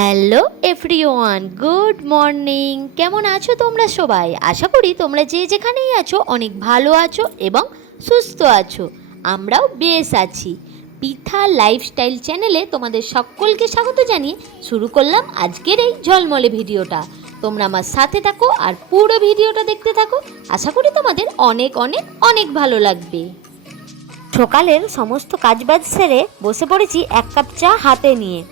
Hello everyone good morning কেমন আছো তোমরা সবাই? আশা করি তোমরা যে যেখানেই আছো, অনেক ভালো আছো এবং সুস্থ আছো। আমরাও বেশ আছি। পিঠা লাইফস্টাইল চ্যানেলে তোমাদের সকলকে স্বাগত জানিয়ে শুরু করলাম আজকের এই ঝলমলে ভিডিওটা। তোমরা আমার সাথে থাকো আর পুরো ভিডিওটা দেখতে থাকো। আশা করি তোমাদের অনেক অনেক অনেক ভালো লাগবে। সকালের সমস্ত কাজবাজ সেরে বসে পড়েছি এক কাপ চা হাতে নিয়ে।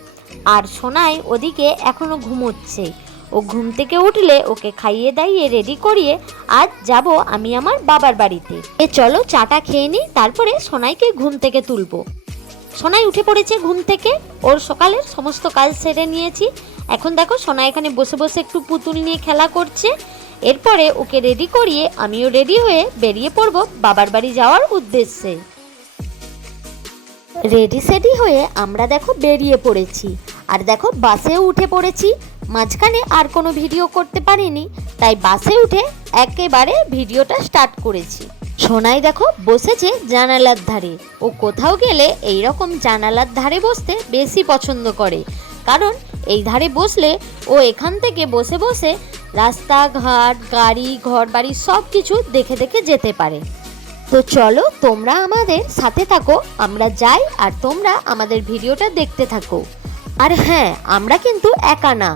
আর সোনাই ওদিকে এখনও ঘুমোচ্ছে। ও ঘুম থেকে উঠলে ওকে খাইয়ে দাইয়ে রেডি করিয়ে আজ যাব আমি আমার বাবার বাড়িতে। এ চলো চাটা খেয়ে নিই, তারপরে সোনাইকে ঘুম থেকে তুলবো। সোনাই উঠে পড়েছে ঘুম থেকে। ওর সকালের সমস্ত কাজ সেরে নিয়েছি। এখন দেখো সোনাই এখানে বসে বসে একটু পুতুল নিয়ে খেলা করছে। এরপরে ওকে রেডি করিয়ে আমিও রেডি হয়ে বেরিয়ে পড়ব বাবার বাড়ি যাওয়ার উদ্দেশ্যে। রেডি সেডি হয়ে আমরা দেখো বেরিয়ে পড়েছি। আর দেখো, বাসেও উঠে পড়েছি। মাঝখানে আর কোনো ভিডিও করতে পারিনি, তাই বাসে উঠে একেবারে ভিডিওটা স্টার্ট করেছি। সোনাই দেখো, বসেছে জানালার ধারে। ও কোথাও গেলে এই রকম জানালার ধারে বসতে বেশি পছন্দ করে। কারণ এই ধারে বসলে ও এখান থেকে বসে বসে রাস্তাঘাট, গাড়ি ঘর বাড়ি সব কিছু দেখে দেখে যেতে পারে। তো চলো, তোমরা আমাদের সাথে থাকো, আমরা যাই আর তোমরা আমাদের ভিডিওটা দেখতে থাকো। আর হ্যাঁ আমরা কিন্তু একা না।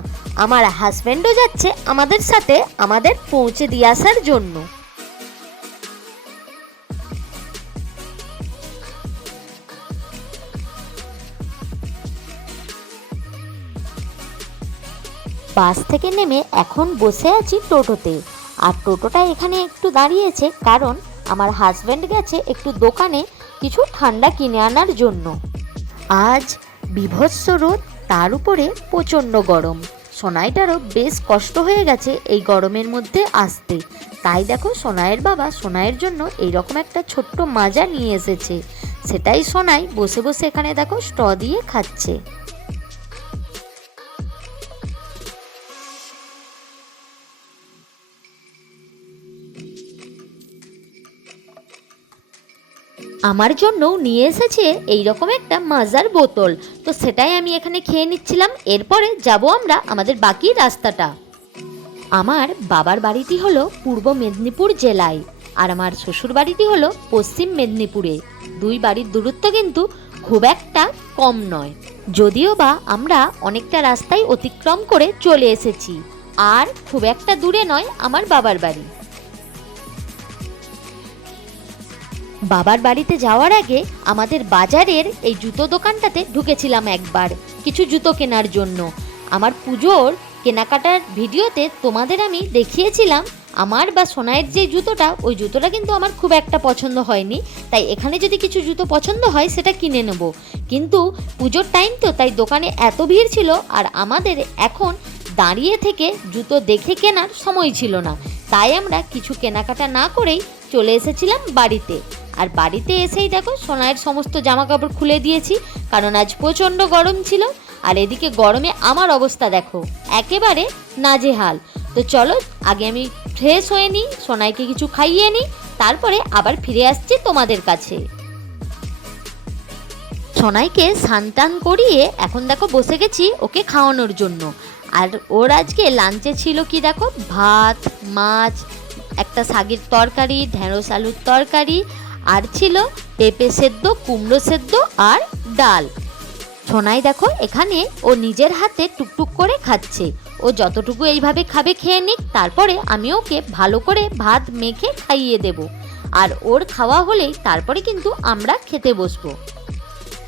আমার হাজব্যান্ডও যাচ্ছে আমাদের সাথে আমাদের পৌঁছে দিয়ে আসার জন্য। বাস থেকে নেমে এখন বসে আছি টোটোতে। আর টোটোটা এখানে একটু দাঁড়িয়েছে কারণ আমার হাজব্যান্ড গেছে একটু দোকানে কিছু ঠান্ডা কিনে আনার জন্য। আজ বিভৎস রোদ, তার উপরে প্রচণ্ড গরম। সোনাইটারও বেশ কষ্ট হয়ে গেছে এই গরমের মধ্যে আসতে। তাই দেখো সোনাইয়ের বাবা সোনাইয়ের জন্য এই রকম একটা ছোট্ট মাজা নিয়ে এসেছে। সেটাই সোনাই বসে বসে এখানে দেখো স্ট দিয়ে খাচ্ছে। আমার জন্যও নিয়ে এসেছে এই রকম একটা মাজার বোতল। তো সেটাই আমি এখানে খেয়ে নিচ্ছিলাম। এরপরে যাব আমরা আমাদের বাকি রাস্তাটা। আমার বাবার বাড়িটি হলো পূর্ব মেদিনীপুর জেলায় আর আমার শ্বশুর বাড়িটি হলো পশ্চিম মেদিনীপুরে। দুই বাড়ির দূরত্ব কিন্তু খুব একটা কম নয়। যদিও বা আমরা অনেকটা রাস্তায় অতিক্রম করে চলে এসেছি। আর খুব একটা দূরে নয় আমার বাবার বাড়ি। বাবার বাড়িতে যাওয়ার আগে আমাদের বাজারের এই জুতো দোকানটাতে ঢুকেছিলাম একবার, কিছু জুতো কেনার জন্য। আমার পুজোর কেনাকাটার ভিডিওতে তোমাদের আমি দেখিয়েছিলাম আমার বা সোনাইয়ের যে জুতোটা, ওই জুতোটা কিন্তু আমার খুব একটা পছন্দ হয়নি। তাই এখানে যদি কিছু জুতো পছন্দ হয়, সেটা কিনে নেব। কিন্তু পুজোর টাইম তো, তাই দোকানে এত ভিড় ছিল আর আমাদের এখন দাঁড়িয়ে থেকে জুতো দেখে কেনার সময় ছিল না। তাই আমরা কিছু কেনাকাটা না করেই চলে এসেছিলাম বাড়িতে। আর বাড়িতে এসেই দেখো সোনাইয়ের সমস্ত জামা কাপড় খুলে দিয়েছি, কারণ আজ প্রচণ্ড গরম ছিল। আর এদিকে গরমে আমার অবস্থা দেখো, একেবারে নাজেহাল। তো চলো, আগে আমি ফ্রেশ হয়ে নিই, সোনাইকে কিছু খাইয়ে নিই, তারপরে আবার ফিরে আসছি তোমাদের কাছে। সোনাইকে স্নান করিয়ে এখন দেখো বসে গেছি ওকে খাওয়ানোর জন্য। আর ওর আজকে লাঞ্চে ছিল কি দেখো? ভাত, মাছ, একটা শাকের তরকারি, ঢেঁড়স আলুর তরকারি আর ছিল পেঁপে সেদ্ধ, কুমড়ো সেদ্ধ আর ডাল। সোনাই দেখো, এখানে ও নিজের হাতে টুকটুক করে খাচ্ছে। ও যতটুকু এইভাবে খাবে খেয়ে নিক, তারপরে আমি ওকে ভালো করে ভাত মেখে খাইয়ে দেব। আর ওর খাওয়া হলেই তারপরে কিন্তু আমরা খেতে বসবো।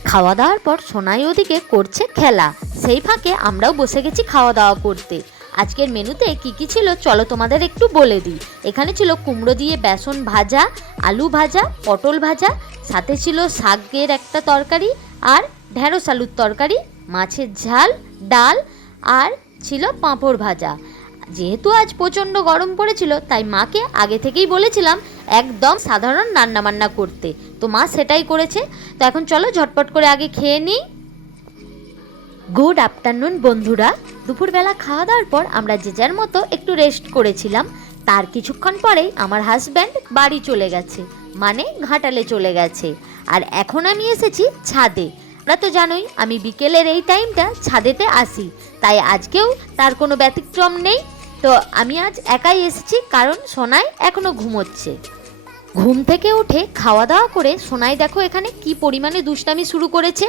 খাওয়া দাওয়ার পর সোনাই ওদিকে করছে খেলা। সেই ফাঁকে আমরাও বসে গেছি খাওয়া দাওয়া করতে। আজকের মেনুতে কি কি ছিল চলো তোমাদের একটু বলে দিই। এখানে ছিল কুমড়ো দিয়ে বেসন ভাজা, আলু ভাজা, পটল ভাজা, সাথে ছিল শাকের একটা তরকারি আর ঢেঁড়স আলুর তরকারি, মাছের ঝাল, ডাল আর ছিল পাঁপড় ভাজা। যেহেতু আজ প্রচণ্ড গরম পড়েছিল, তাই মাকে আগে থেকেই বলেছিলাম একদম সাধারণ রান্নাবান্না করতে। তো মা সেটাই করেছে। তো এখন চলো ঝটপট করে আগে খেয়ে নিই। গুড আফটারনুন বন্ধুরা। দুপুরবেলা খাওয়া দাওয়ার পর আমরা যে যার মতো একটু রেস্ট করেছিলাম। তার কিছুক্ষণ পরেই আমার হাজব্যান্ড বাড়ি চলে গেছে মানে ঘাটালে চলে গেছে। আর এখন আমি এসেছি ছাদে। আমরা তো জানোই, আমি বিকেলের এই টাইমটা ছাদেতে আসি। তাই আজকেও তার কোনো ব্যতিক্রম নেই। তো আমি আজ একাই এসেছি, কারণ সোনায় এখনও ঘুমোচ্ছে। ঘুম থেকে উঠে খাওয়া দাওয়া করে সোনাই দেখো এখানে কি পরিমাণে দুষ্টামি শুরু করেছে।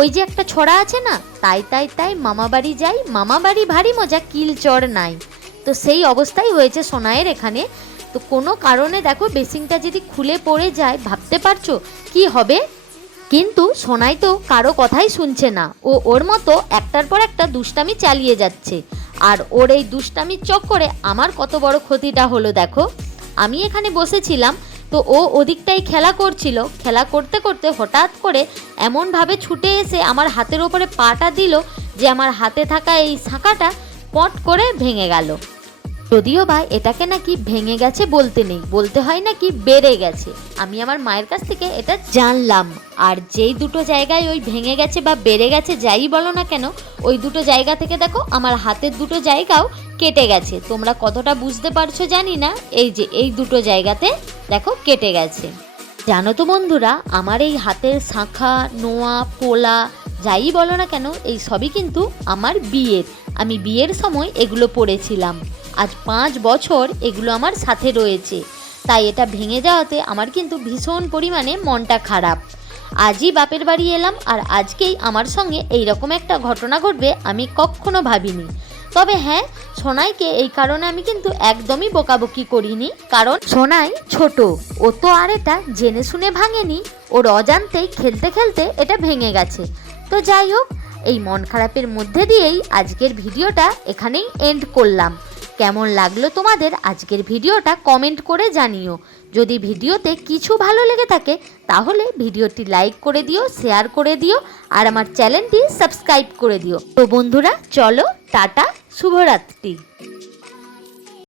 ওই যে একটা ছড়া আছে না, তাই তাই তাই মামা বাড়ি যাই, মামা বাড়ি ভারী মজা, কিল চর নাই। তো সেই অবস্থাই হয়েছে সোনাইয়ের এখানে। তো কোনো কারণে দেখো বেসিংটা যদি খুলে পড়ে যায়, ভাবতে পারছ কি হবে? কিন্তু সোনাই তো কারও কথাই শুনছে না। ও ওর মতো একটার পর একটা দুষ্টামি চালিয়ে যাচ্ছে। আর ওর এই দুষ্টামির চক্করে আমার কত বড় ক্ষতিটা হলো দেখো। আমি এখানে বসেছিলাম তো ও ওদিকটাই খেলা করছিল। খেলা করতে করতে হঠাৎ করে এমনভাবে ছুটে এসে আমার হাতের ওপরে পাটা দিল যে আমার হাতে থাকা এই শাঁখাটা পট করে ভেঙে গেল। যদিও বা এটাকে নাকি ভেঙে গেছে বলতে নেই। বলতে হয় নাকি বেড়ে গেছে। আমি আমার মায়ের কাছ থেকে এটা জানলাম। আর যেই দুটো জায়গায় ওই ভেঙে গেছে বা বেড়ে গেছে, যাই বলো না কেন, ওই দুটো জায়গা থেকে দেখো, আমার হাতের দুটো জায়গাও কেটে গেছে। তোমরা কতটা বুঝতে পারছ জানি না। এই যে, এই দুটো জায়গাতে দেখো কেটে গেছে। জানো তো বন্ধুরা, আমার এই হাতের শাঁখা, নোয়া, পোলা, যাই বলো না কেন, এই সবই কিন্তু আমার বিয়ের। আমি বিয়ের সময় এগুলো পড়েছিলাম। আজ পাঁচ বছর এগুলো আমার সাথে রয়েছে। তাই এটা ভেঙে যাওয়াতে আমার কিন্তু ভীষণ পরিমাণে মনটা খারাপ। আজই বাপের বাড়ি এলাম আর আজকেই আমার সঙ্গে এই রকম একটা ঘটনা ঘটবে আমি কখনো ভাবিনি। তবে হ্যাঁ সোনাইকে এই কারণে আমি কিন্তু একদমই বকাবকি করিনি, কারণ সোনাই ছোট। ও তো আর এটা জেনে শুনে ভাঙেনি। ওর অজান্তেই খেলতে খেলতে এটা ভেঙে গেছে। তো যাই হোক, এই মন খারাপের মধ্যে দিয়েই আজকের ভিডিওটা এখানেই এন্ড করলাম। কেমন লাগল তোমাদের আজকের ভিডিওটা কমেন্ট করে জানিও। যদি ভিডিওতে কিছু ভালো লেগে থাকে, তাহলে ভিডিওটি লাইক করে দিও শেয়ার করে দিও, আর আমার চ্যানেলটি সাবস্ক্রাইব করে দিও। তো বন্ধুরা, চলো টাটা, শুভরাত্রি।